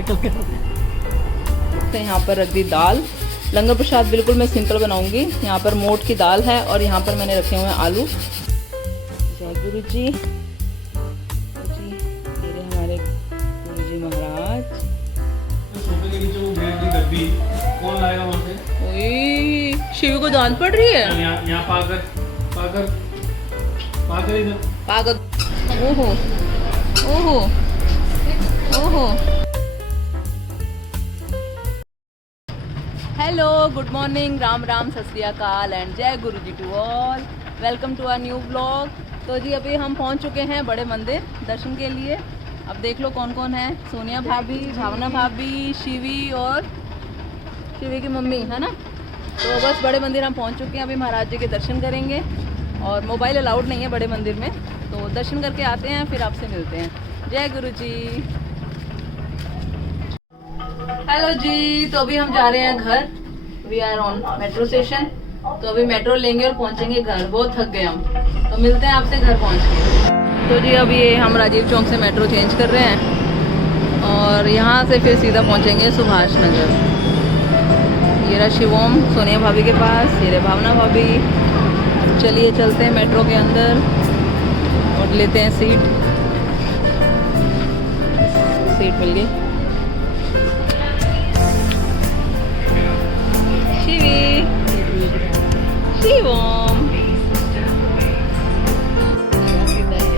निकल गया। तो यहाँ पर रख दी दाल। लंगर प्रसाद बिल्कुल मैं सिंपल बनाऊंगी। यहाँ पर मोट की दाल है और यहाँ पर मैंने रखे हुए हैं आलू। जय गुरु जी। ये रहे हमारे गुरु जी महाराज। सोफे के नीचे वो बैग की डब्बी कौन लाएगा वहाँ से? ओए, शिव को जान पड़ रही है। यहाँ पाकर इधर पागल। ओहो ओहो ओहो। Hello, good morning, Ram Ram, Sat Shri Akal and Jai Guru ji to all. Welcome to our new blog. तो जी अभी हम पहुंच चुके हैं बड़े मंदिर दर्शन के लिए। अब देख लो कौन कौन है। सोनिया भाभी, भावना भाभी, शिवी और शिवी की मम्मी है ना। तो बस बड़े मंदिर हम पहुंच चुके हैं। अभी महाराज जी के दर्शन करेंगे और मोबाइल अलाउड नहीं है बड़े मंदिर में, तो दर्शन करके आते हैं फिर आपसे मिलते हैं। जय गुरु जी। हेलो जी, तो अभी हम जा रहे हैं घर। We are on metro station. तो अभी मेट्रो लेंगे और पहुंचेंगे घर। बहुत थक गए हम, तो मिलते हैं आपसे घर पहुंच के। तो जी अभी हम राजीव चौक से मेट्रो चेंज कर रहे हैं और यहाँ से फिर सीधा पहुंचेंगे सुभाष नगर। ये रहा शिवोम सोनिया भाभी के पास, ये रहा भावना भाभी। चलिए चलते हैं मेट्रो के अंदर और लेते हैं सीट मिल गई। शिवी, शिवोम,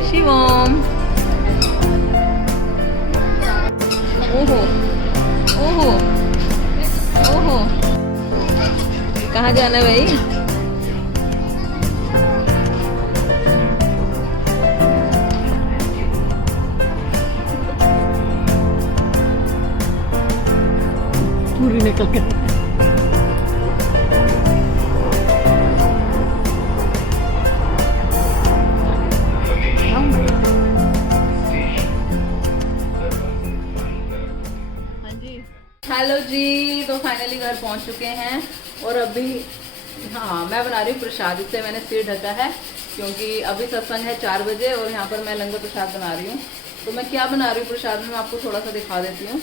शिवोम। ओहो ओहो ओहो। कहाँ जाना है भाई? पूरी निकल गया। हेलो जी, तो फाइनली घर पहुंच चुके हैं और अभी मैं बना रही हूँ प्रसाद। इससे मैंने सिर ढका है क्योंकि अभी सत्संग है 4 बजे और यहाँ पर मैं लंगर प्रसाद बना रही हूँ। तो मैं क्या बना रही हूँ प्रसाद में मैं आपको थोड़ा सा दिखा देती हूँ।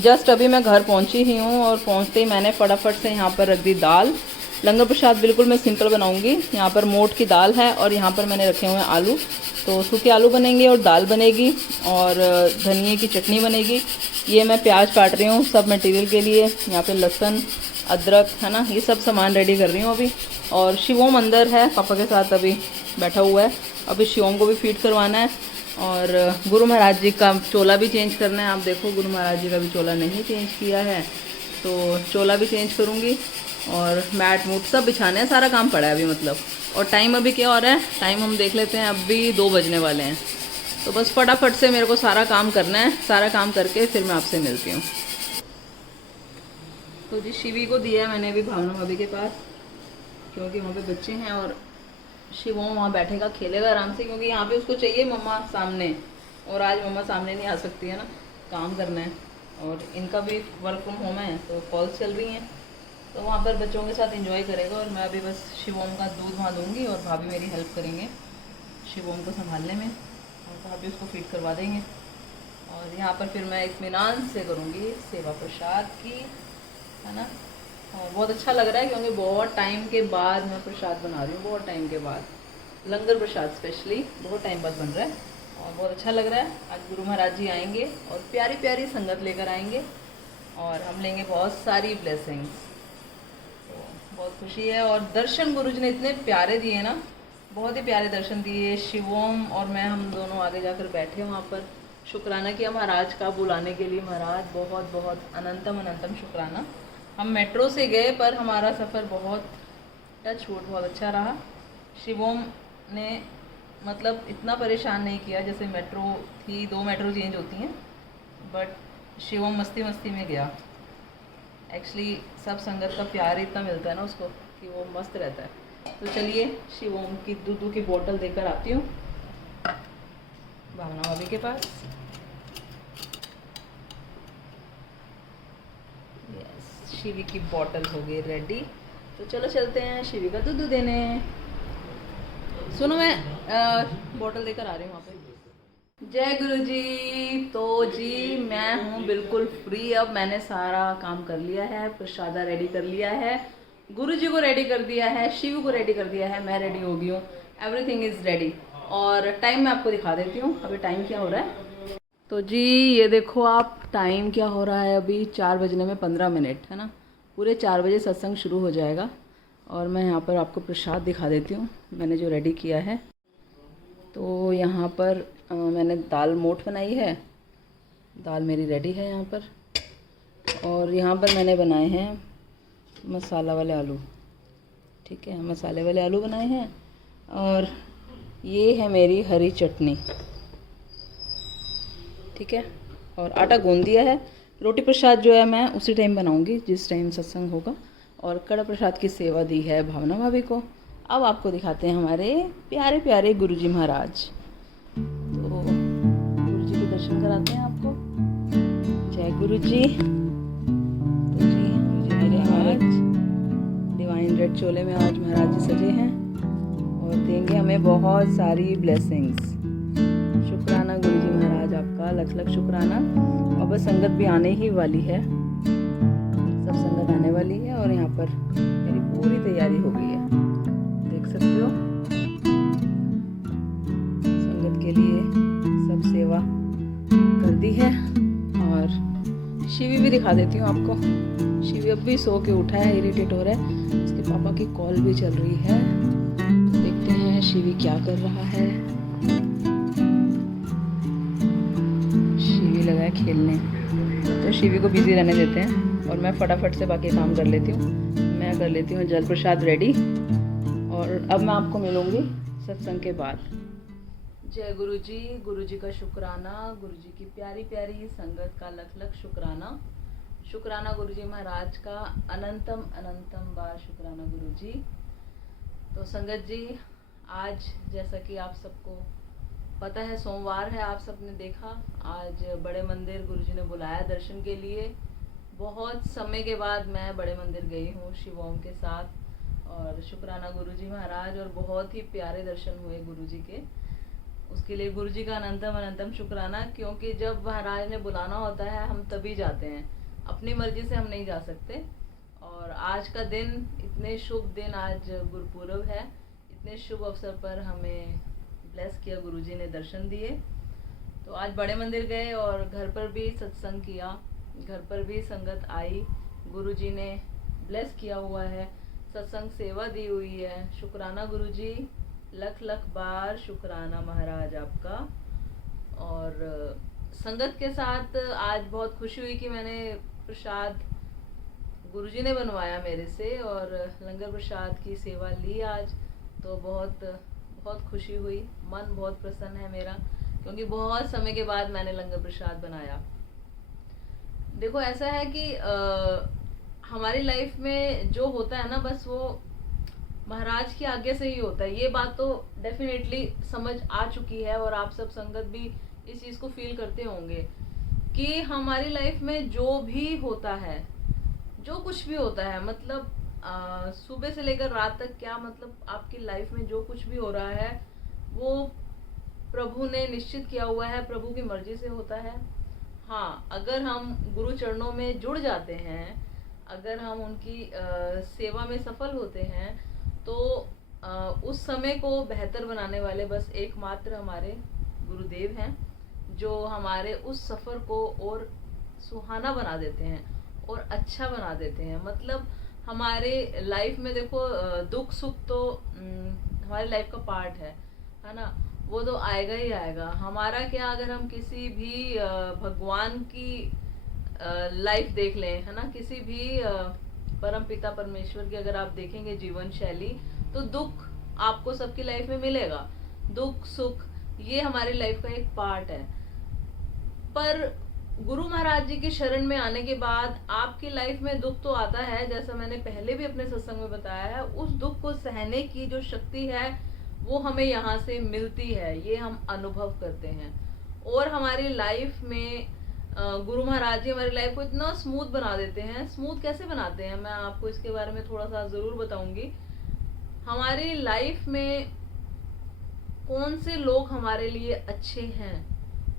जस्ट अभी मैं घर पहुँची ही हूँ और पहुँचते ही मैंने फटाफट से यहाँ पर रख दी दाल। लंगर प्रसाद बिल्कुल मैं सिंपल बनाऊंगी। यहाँ पर मोट की दाल है और यहाँ पर मैंने रखे हुए हैं आलू। तो सूखे आलू बनेंगे और दाल बनेगी और धनिए की चटनी बनेगी। ये मैं प्याज काट रही हूँ सब मटेरियल के लिए। यहाँ पे लहसुन, अदरक है ना, ये सब सामान रेडी कर रही हूँ अभी। और शिवोम अंदर है पापा के साथ अभी बैठा हुआ है। अभी शिवोम को भी फीड करवाना है और गुरु महाराज जी का चोला भी चेंज करना है। आप देखो गुरु महाराज जी का भी चोला नहीं चेंज किया है, तो चोला भी चेंज करूँगी और मैट मूट सब बिछाने हैं। सारा काम पड़ा है अभी मतलब। और टाइम अभी क्या हो रहा है, टाइम हम देख लेते हैं, अभी 2 बजने वाले हैं। तो बस फटाफट से मेरे को सारा काम करना है। सारा काम करके फिर मैं आपसे मिलती हूँ। तो जी शिवी को दिया है मैंने अभी भावना भाभी के पास, क्योंकि वहाँ पे बच्चे हैं और शिवों वहाँ बैठेगा, खेलेगा आराम से, क्योंकि यहाँ पे उसको चाहिए मम्मा सामने। और आज मम्मा सामने नहीं आ सकती है ना, काम करना है। और इनका भी वर्क फ्रॉम होम है तो कॉल्स चल रही हैं, तो वहाँ पर बच्चों के साथ एंजॉय करेगा। और मैं अभी बस शिवोम का दूध वहाँ दूँगी और भाभी मेरी हेल्प करेंगे शिवोम को संभालने में और भाभी उसको फीड करवा देंगे। और यहाँ पर फिर मैं इत्मीनान से करूँगी सेवा प्रसाद की, है ना। और बहुत अच्छा लग रहा है क्योंकि बहुत टाइम के बाद मैं प्रसाद बना रही हूँ। बहुत टाइम के बाद लंगर प्रसाद स्पेशली बहुत टाइम बाद बन रहा है और बहुत अच्छा लग रहा है। आज गुरु महाराज जी आएंगे और प्यारी प्यारी संगत लेकर आएंगे और हम लेंगे बहुत सारी ब्लेसिंग्स। तो बहुत खुशी है। और दर्शन गुरु जी ने इतने प्यारे दिए ना, बहुत ही प्यारे दर्शन दिए। शिवोम और मैं हम दोनों आगे जाकर बैठे वहाँ पर शुक्राना किया महाराज का बुलाने के लिए। महाराज बहुत बहुत अनंतम अनंतम शुक्राना। हम मेट्रो से गए पर हमारा सफ़र बहुत टच वुड बहुत अच्छा रहा। शिवोम ने मतलब इतना परेशान नहीं किया। जैसे मेट्रो थी, 2 मेट्रो चेंज होती हैं, बट शिवोम मस्ती मस्ती में गया। एक्चुअली सब संगत का प्यार इतना मिलता है ना उसको कि वो मस्त रहता है। तो चलिए शिवोम की दूध की बोतल देकर आती हूँ भावना भाभी के पास। शिवी की बोतल हो गई रेडी। तो चलो चलते हैं शिवी का दूध देने। सुनो मैं बोतल देकर आ रही हूँ वहाँ पे। जय गुरु जी। तो जी मैं हूँ बिल्कुल फ्री। अब मैंने सारा काम कर लिया है, प्रसादा रेडी कर लिया है, गुरु जी को रेडी कर दिया है, शिव को रेडी कर दिया है, मैं रेडी हो गई हूँ, एवरीथिंग इज़ रेडी। और टाइम मैं आपको दिखा देती हूँ अभी टाइम क्या हो रहा है। तो जी ये देखो आप, टाइम क्या हो रहा है अभी, 4 बजने में 15 मिनट है ना। पूरे 4 बजे सत्संग शुरू हो जाएगा। और मैं यहाँ पर आपको प्रसाद दिखा देती हूँ मैंने जो रेडी किया है। तो यहाँ पर मैंने दाल मोठ बनाई है, दाल मेरी रेडी है यहाँ पर। और यहाँ पर मैंने बनाए हैं मसाला वाले आलू, ठीक है, मसाले वाले आलू बनाए हैं। और ये है मेरी हरी चटनी, ठीक है। और आटा गूंद दिया है। रोटी प्रसाद जो है मैं उसी टाइम बनाऊंगी जिस टाइम सत्संग होगा। और कड़ा प्रसाद की सेवा दी है भावना भाभी को। अब आपको दिखाते हैं हमारे प्यारे प्यारे गुरुजी महाराज। तो गुरुजी के दर्शन कराते हैं आपको। जय गुरुजी। तो जी गुरुजी मेरे आज डिवाइन रेड चोले में आज महाराज जी सजे हैं और देंगे हमें बहुत सारी ब्लेसिंग्स। शुक्राना गुरुजी महाराज आपका, लख लख शुक्राना। और बस संगत भी आने ही वाली है, सब संगत आने वाली है। और यहाँ पर मेरी पूरी तैयारी हो गई है, देख सकते हो। संगत के लिए सब सेवा कर दी है। और शिवी भी दिखा देती हूँ आपको। शिवी अब भी सो के उठा है, इरिटेट हो रहा है, उसके पापा की कॉल भी चल रही है। तो देखते हैं शिवी क्या कर रहा है। शिवी लगा है खेलने, तो शिवी को बिजी रहने देते हैं और मैं फटाफट से बाकी काम कर लेती हूँ। मैं कर लेती हूँ जल प्रसाद रेडी। और अब मैं आपको मिलूंगी सत्संग के बाद। जय गुरु जी का शुक्राना, गुरु जी की प्यारी प्यारी संगत का लख लख शुक्राना। शुक्राना गुरु जी महाराज का अनंतम अनंतम बार शुक्राना गुरु जी। तो संगत जी आज जैसा कि आप सबको पता है सोमवार है, आप सबने देखा आज बड़े मंदिर गुरु जी ने बुलाया दर्शन के लिए। बहुत समय के बाद मैं बड़े मंदिर गई हूँ शिव ओम के साथ। और शुक्राना गुरुजी महाराज, और बहुत ही प्यारे दर्शन हुए गुरुजी के। उसके लिए गुरुजी का अनंतम अनंतम शुक्राना, क्योंकि जब महाराज ने बुलाना होता है हम तभी जाते हैं, अपनी मर्जी से हम नहीं जा सकते। और आज का दिन, इतने शुभ दिन, आज गुरुपुरब है, इतने शुभ अवसर पर हमें ब्लेस किया गुरुजी ने, दर्शन दिए। तो आज बड़े मंदिर गए और घर पर भी सत्संग किया, घर पर भी संगत आई, गुरुजी ने ब्लेस किया हुआ है, सत्संग सेवा दी हुई है। शुक्राना गुरुजी, लख लख बार शुक्राना महाराज आपका। और संगत के साथ आज बहुत खुशी हुई कि मैंने प्रसाद गुरुजी ने बनवाया मेरे से और लंगर प्रसाद की सेवा ली आज। तो बहुत बहुत खुशी हुई, मन बहुत प्रसन्न है मेरा, क्योंकि बहुत समय के बाद मैंने लंगर प्रसाद बनाया। देखो ऐसा है कि हमारी लाइफ में जो होता है ना, बस वो महाराज की आज्ञा से ही होता है। ये बात तो डेफिनेटली समझ आ चुकी है और आप सब संगत भी इस चीज़ को फील करते होंगे कि हमारी लाइफ में जो भी होता है, जो कुछ भी होता है, मतलब सुबह से लेकर रात तक, क्या मतलब आपकी लाइफ में जो कुछ भी हो रहा है वो प्रभु ने निश्चित किया हुआ है, प्रभु की मर्जी से होता है। हाँ, अगर हम गुरु चरणों में जुड़ जाते हैं, अगर हम उनकी सेवा में सफल होते हैं, तो उस समय को बेहतर बनाने वाले बस एकमात्र हमारे गुरुदेव हैं, जो हमारे उस सफ़र को और सुहाना बना देते हैं और अच्छा बना देते हैं। मतलब हमारे लाइफ में देखो दुख सुख तो हमारी लाइफ का पार्ट है ना, वो तो आएगा ही आएगा। हमारा क्या, अगर हम किसी भी भगवान की लाइफ देख लें, है ना, किसी भी परम पिता परमेश्वर की अगर आप देखेंगे जीवन शैली, तो दुख आपको सबकी लाइफ में मिलेगा। दुख सुख ये हमारी लाइफ का एक पार्ट है। पर गुरु महाराज जी की शरण में आने के बाद आपकी लाइफ में दुख तो आता है, जैसा मैंने पहले भी अपने सत्संग में बताया है। उस दुख को सहने की जो शक्ति है वो हमें यहाँ से मिलती है, ये हम अनुभव करते हैं। और हमारी लाइफ में गुरु महाराज जी हमारी लाइफ को इतना स्मूथ बना देते हैं। स्मूथ कैसे बनाते हैं, मैं आपको इसके बारे में थोड़ा सा ज़रूर बताऊंगी। हमारी लाइफ में कौन से लोग हमारे लिए अच्छे हैं,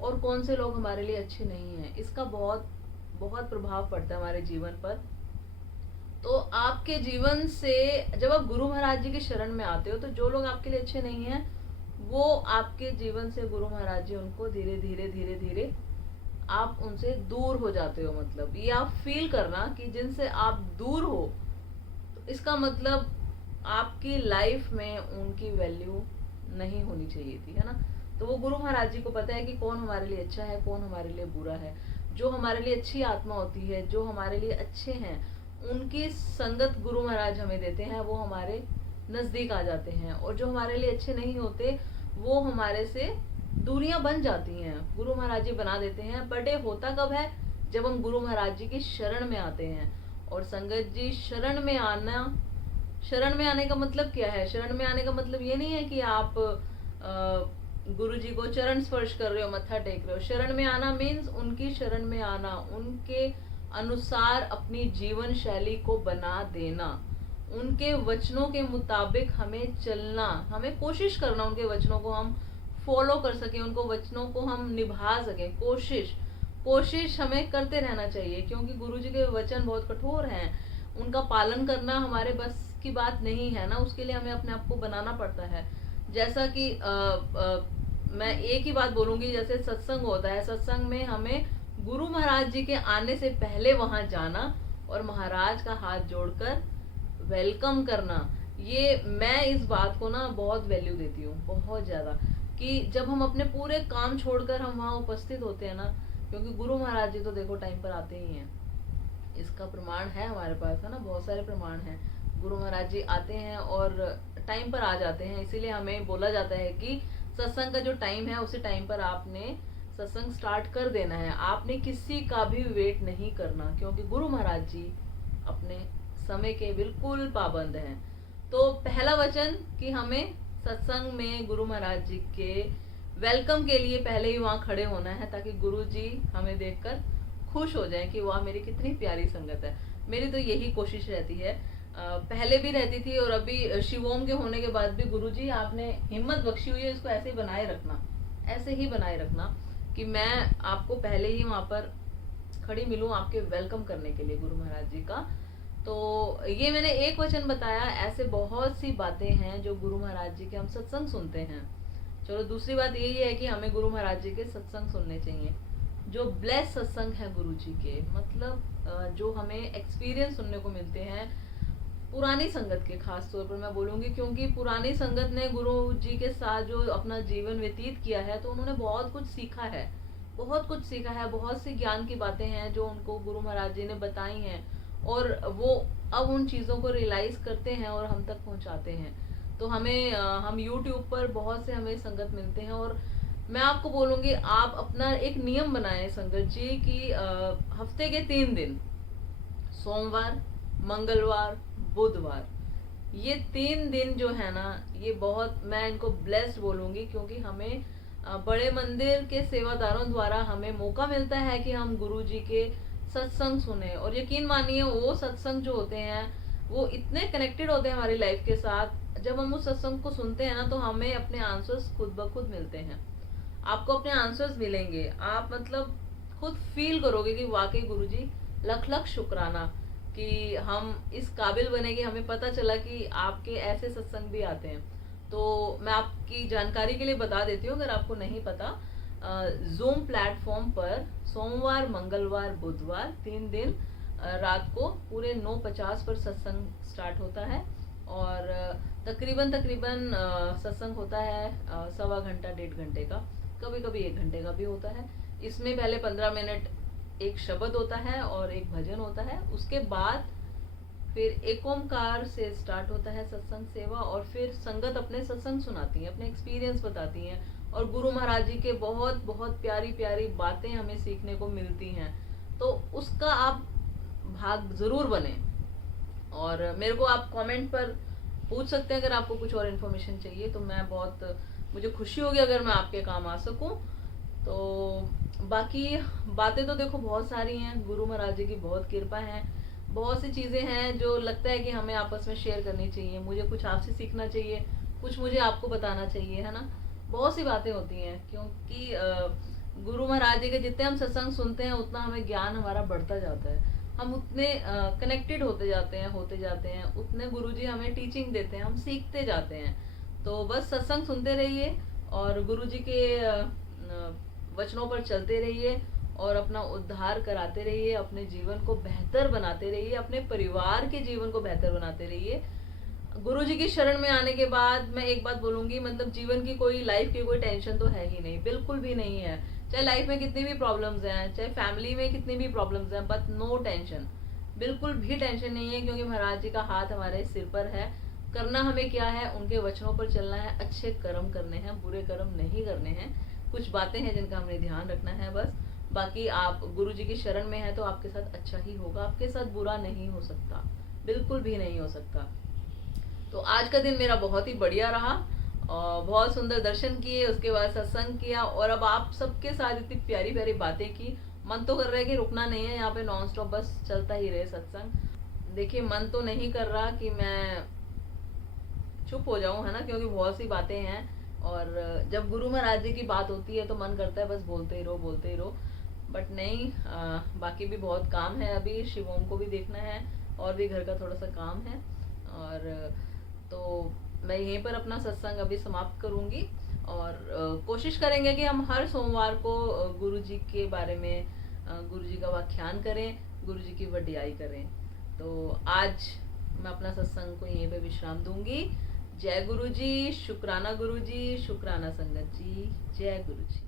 और कौन से लोग हमारे लिए अच्छे नहीं हैं। इसका बहुत बहुत प्रभाव पड़ता है हमारे जीवन पर। तो आपके जीवन से जब आप गुरु महाराज जी की शरण में आते हो तो जो लोग आपके लिए अच्छे नहीं हैं वो आपके जीवन से गुरु महाराज जी उनको धीरे धीरे धीरे धीरे आप उनसे दूर हो जाते हो। मतलब ये आप फील करना कि जिनसे आप दूर हो तो इसका मतलब आपकी लाइफ में उनकी वैल्यू नहीं होनी चाहिए थी, है ना। तो वो गुरु महाराज जी को पता है कि कौन हमारे लिए अच्छा है, कौन हमारे लिए बुरा है। जो हमारे लिए अच्छी आत्मा होती है, जो हमारे लिए अच्छे हैं, उनकी संगत गुरु महाराज हमें देते हैं, वो हमारे नजदीक आ जाते हैं। और जो हमारे लिए अच्छे नहीं होते वो हमारे से दूरियां बन जाती हैं, गुरु महाराज जी बना देते हैं। बट ये होता कब है? जब हम गुरु महाराज जी की शरण में आते हैं। और संगत जी शरण में आने का मतलब क्या है? शरण में आने का मतलब ये नहीं है कि आप गुरु जी को चरण स्पर्श कर रहे हो, मत्था टेक रहे हो। शरण में आना मीन्स उनकी शरण में आना, उनके अनुसार अपनी जीवन शैली को बना देना, उनके वचनों के मुताबिक हमें चलना, हमें कोशिश करना उनके वचनों को हम फॉलो कर सके, उनको वचनों को हम निभा सके। कोशिश हमें करते रहना चाहिए, क्योंकि गुरुजी के वचन बहुत कठोर हैं, उनका पालन करना हमारे बस की बात नहीं है ना। उसके लिए हमें अपने आप को बनाना पड़ता है। जैसा कि मैं एक ही बात बोलूंगी, जैसे सत्संग होता है, सत्संग में हमें गुरु महाराज जी के आने से पहले वहां जाना और महाराज का हाथ जोड़कर वेलकम करना। ये मैं इस बात को ना बहुत वैल्यू देती हूँ, बहुत ज्यादा, कि जब हम अपने पूरे काम छोड़कर हम वहाँ उपस्थित होते हैं ना, क्योंकि गुरु महाराज जी तो देखो टाइम पर आते ही हैं, इसका प्रमाण है हमारे पास, है ना, बहुत सारे प्रमाण हैं। गुरु महाराज जी आते हैं और टाइम पर आ जाते हैं, इसीलिए हमें बोला जाता है कि सत्संग का जो टाइम है उसी टाइम पर आपने सत्संग स्टार्ट कर देना है। आपने किसी का भी वेट नहीं करना, क्योंकि गुरु महाराज जी अपने समय के बिल्कुल पाबंद हैं। तो पहला वचन कि हमें सत्संग में गुरु महाराज जी के वेलकम के लिए पहले ही वहां खड़े होना है, ताकि गुरु जी हमें देखकर खुश हो जाएं कि वाह मेरी कितनी प्यारी संगत है। मेरी तो यही कोशिश रहती है, पहले भी रहती थी और अभी शिवोम के होने के बाद भी। गुरु जी आपने हिम्मत बख्शी हुई है, इसको ऐसे ही बनाए रखना, ऐसे ही बनाए रखना कि मैं आपको पहले ही वहां पर खड़ी मिलूं आपके वेलकम करने के लिए गुरु महाराज जी का। तो ये मैंने एक वचन बताया, ऐसे बहुत सी बातें हैं जो गुरु महाराज जी के हम सत्संग सुनते हैं। चलो दूसरी बात यही है कि हमें गुरु महाराज जी के सत्संग सुनने चाहिए, जो ब्लेस सत्संग है गुरु जी के, मतलब जो हमें एक्सपीरियंस सुनने को मिलते हैं पुरानी संगत के। खास तौर पर मैं बोलूंगी, क्योंकि पुरानी संगत ने गुरु जी के साथ जो अपना जीवन व्यतीत किया है तो उन्होंने बहुत कुछ सीखा है, बहुत कुछ सीखा है, बहुत सी ज्ञान की बातें हैं जो उनको गुरु महाराज जी ने बताई हैं, और वो अब उन चीज़ों को रियलाइज करते हैं और हम तक पहुंचाते हैं। तो हमें हम YouTube पर बहुत से हमें संगत मिलते हैं, और मैं आपको बोलूँगी आप अपना एक नियम बनाएं संगत जी की हफ्ते के 3 दिन, सोमवार, मंगलवार, बुधवार, ये 3 दिन जो है ना, ये बहुत, मैं इनको ब्लेस्ड बोलूँगी, क्योंकि हमें बड़े मंदिर के सेवादारों द्वारा हमें मौका मिलता है कि हम गुरु जी के सत्संग सुने। और यकीन मानिए वो सत्संग जो होते हैं वो इतने कनेक्टेड होते हैं हमारी लाइफ के साथ। जब हम उस सत्संग को सुनते हैं ना तो हमें अपने आंसर्स खुद ब खुद मिलते हैं, आपको अपने आंसर्स मिलेंगे। आप मतलब खुद फील करोगे कि वाकई गुरुजी लख लख शुक्राना कि हम इस काबिल बने कि हमें पता चला कि आपके ऐसे सत्संग भी आते हैं। तो मैं आपकी जानकारी के लिए बता देती हूँ, अगर आपको नहीं पता, जूम प्लेटफॉर्म पर सोमवार, मंगलवार, बुधवार 3 दिन रात को पूरे 9:50 पर सत्संग स्टार्ट होता है, और तकरीबन सत्संग होता है 1.25 घंटा 1.5 घंटे का, कभी कभी 1 घंटे का भी होता है। इसमें पहले 15 मिनट एक शब्द होता है और एक भजन होता है, उसके बाद फिर एक ओमकार से स्टार्ट होता है सत्संग सेवा, और फिर संगत अपने सत्संग सुनाती है, अपने एक्सपीरियंस बताती हैं, और गुरु महाराज जी के बहुत बहुत प्यारी प्यारी बातें हमें सीखने को मिलती हैं। तो उसका आप भाग जरूर बने, और मेरे को आप कमेंट पर पूछ सकते हैं अगर आपको कुछ और इन्फॉर्मेशन चाहिए, तो मैं बहुत, मुझे खुशी होगी अगर मैं आपके काम आ सकूं। तो बाकी बातें तो देखो बहुत सारी हैं, गुरु महाराज जी की बहुत कृपा है, बहुत सी चीज़ें हैं जो लगता है कि हमें आपस में शेयर करनी चाहिए, मुझे कुछ आपसे सीखना चाहिए, कुछ मुझे आपको बताना चाहिए, है ना। बहुत सी बातें होती हैं, क्योंकि गुरु महाराज जी के जितने हम सत्संग सुनते हैं उतना हमें ज्ञान हमारा बढ़ता जाता है, हम उतने कनेक्टेड होते जाते हैं, उतने गुरु जी हमें टीचिंग देते हैं, हम सीखते जाते हैं। तो बस सत्संग सुनते रहिए और गुरु जी के वचनों पर चलते रहिए और अपना उद्धार कराते रहिए, अपने जीवन को बेहतर बनाते रहिए, अपने परिवार के जीवन को बेहतर बनाते रहिए। गुरु जी की शरण में आने के बाद मैं एक बात बोलूंगी, मतलब जीवन की कोई, लाइफ की कोई टेंशन तो है ही नहीं, बिल्कुल भी नहीं है। चाहे लाइफ में कितनी भी प्रॉब्लम्स हैं, चाहे फैमिली में कितनी भी प्रॉब्लम्स हैं, बट नो टेंशन, बिल्कुल भी टेंशन नहीं है, क्योंकि महाराज जी का हाथ हमारे सिर पर है। करना हमें क्या है, उनके वचनों पर चलना है, अच्छे कर्म करने हैं, बुरे कर्म नहीं करने हैं। कुछ बातें हैं जिनका हमने ध्यान रखना है बस। बाकी आप गुरु जी की शरण में है तो आपके साथ अच्छा ही होगा, आपके साथ बुरा नहीं हो सकता, बिल्कुल भी नहीं हो सकता। तो आज का दिन मेरा बहुत ही बढ़िया रहा और बहुत सुंदर दर्शन किए, उसके बाद सत्संग किया और अब आप सबके साथ इतनी प्यारी प्यारी बातें की। मन तो कर रहा है कि रुकना नहीं है, यहाँ पे नॉन स्टॉप बस चलता ही रहे सत्संग। देखिए मन तो नहीं कर रहा कि मैं चुप हो जाऊं, है ना, क्योंकि बहुत सी बातें हैं और जब गुरु महाराज जी की बात होती है तो मन करता है बस बोलते ही रहो, बट नहीं, बाकी भी बहुत काम है। अभी शिवोम को भी देखना है और भी घर का थोड़ा सा काम है, और तो मैं यहीं पर अपना सत्संग अभी समाप्त करूंगी और कोशिश करेंगे कि हम हर सोमवार को गुरु जी के बारे में, गुरु जी का व्याख्यान करें, गुरु जी की वडियाई करें। तो आज मैं अपना सत्संग को यहीं पे विश्राम दूंगी। जय गुरु जी, शुक्राना गुरु जी, शुक्राना संगत जी, जय गुरु जी।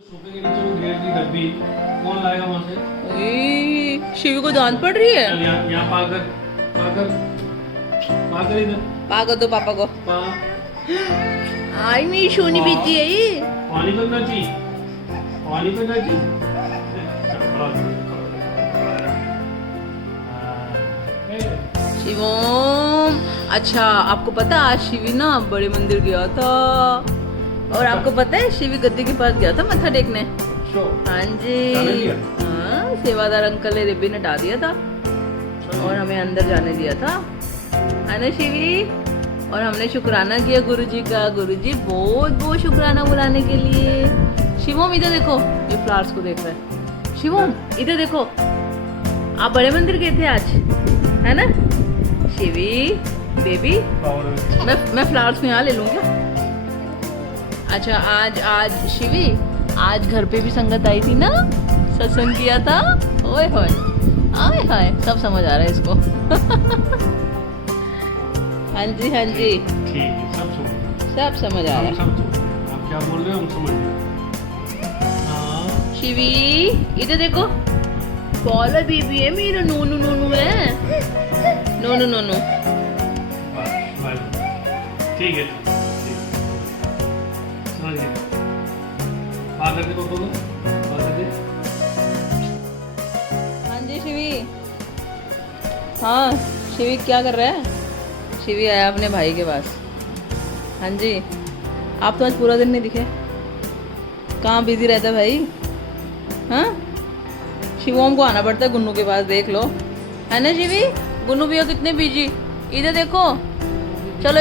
सोफे के नीचे वो गेट की डब्बी कौन लाएगा वहाँ से? शिव को दांत पड़ रही है। चल यहाँ पाकर इधर पा कर दो पापा को। आई मेरी सोनी बेटी है ये। पानी करना चाहिए। शिवम, अच्छा आपको पता आज शिवी ना बड़े मंदिर गया था, और आपको पता है शिवी गद्दी के पास गया था मत्था टेकने। हाँ जी, हाँ, सेवादार अंकल ने रिबन हटा दिया था और हमें अंदर जाने दिया था, है ना शिवी। और हमने शुक्राना किया गुरु जी का। गुरु जी बहुत बहुत शुक्राना बुलाने के लिए। शिवम इधर देखो, ये फ्लावर्स को देख रहा है। शिवम इधर देखो, आप बड़े मंदिर गए थे आज, है ना शिवी बेबी। मैं फ्लावर्स में यहाँ ले लूँगा। अच्छा आज शिवी, आज घर पे भी संगत आई थी ना, सत्संग किया था। ओए होए, आए हाय, सब समझ आ रहा है इसको। हाँ जी ठीक है, सब समझ आ रहा है। आप क्या बोल रहे हो हम समझ रहे। हाँ शिवी इधर देखो, कॉलर बेबी है मेरा, नोनू है, नोनू। ठीक है, समझ गए। बात करके तो बोलो, बात करके। हाँ जी शिवी, हाँ शिवी क्या कर रहा है? शिवी आया अपने भाई के पास। हाँ जी, आप तो आज पूरा दिन नहीं दिखे, कहाँ बिजी रहता भाई? हाँ, शिवोम को आना पड़ता है गुन्नू के पास, देख लो, है ना शिवी। गुन्नू भैया कितने बिजी, इधर देखो, चलो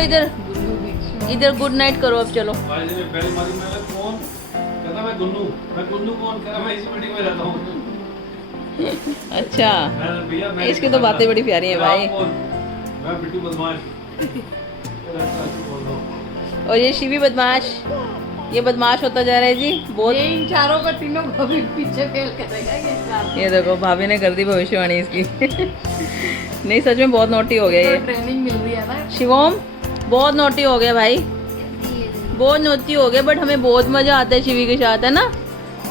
इधर गुड नाइट करो अब, चलो। बेल मारी, मैंने फोन कहता मैं गुन्नू कौन कह रहा, मैं इसी मीटिंग में रहता हूँ। अच्छा, इसकी तो बातें बड़ी प्यारी है भाई। मैं बिट्टू बदमाश। और ये शिवी बदमाश, ये बदमाश होता जा रहा है जी बहुत। ये इन चारों का तीनों को भी पीछे फेल करेगा ये चार। ये देखो भाभी ने कर दी भविष्यवाणी इसकी। नहीं सच में बहुत नोटी हो गया ये। ट्रेनिंग मिल रही है ना शिवम, बहुत नोटी हो गया भाई, बहुत नोटी हो गया, बट हमें बहुत मजा आता है शिवी के साथ, है ना।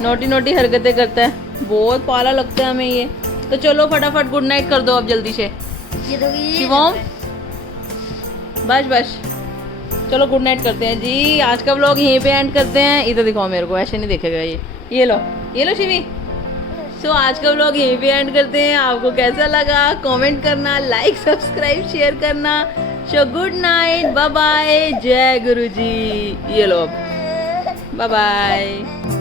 नोटी हरकतें करता है, बहुत पाला लगता है हमें ये। तो चलो फटाफट गुड नाइट कर दो अब जल्दी से शिवम, बस चलो गुड नाइट करते हैं जी। आज का व्लॉग यहीं पे एंड करते हैं। इधर दिखाओ मेरे को, ऐसे नहीं देखेगा ये लो शिवी। सो आज का व्लॉग यहीं पे एंड करते हैं। आपको कैसा लगा कमेंट करना, लाइक सब्सक्राइब शेयर करना। So good night, bye bye, जय गुरु जी। ये लो बाय बाय।